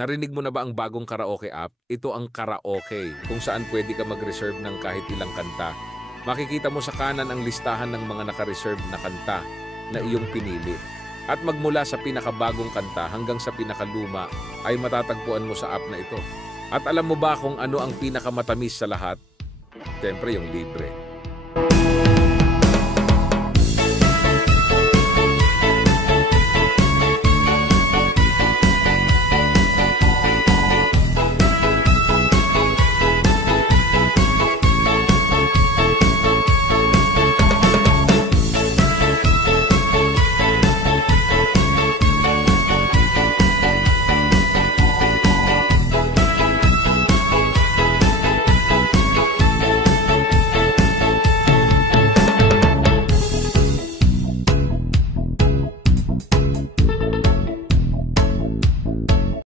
Narinig mo na ba ang bagong karaoke app? Ito ang Karaoke, kung saan pwede ka mag-reserve ng kahit ilang kanta. Makikita mo sa kanan ang listahan ng mga naka-reserve na kanta na iyong pinili. At magmula sa pinakabagong kanta hanggang sa pinakaluma ay matatagpuan mo sa app na ito. At alam mo ba kung ano ang pinakamatamis sa lahat? Siyempre yung libre.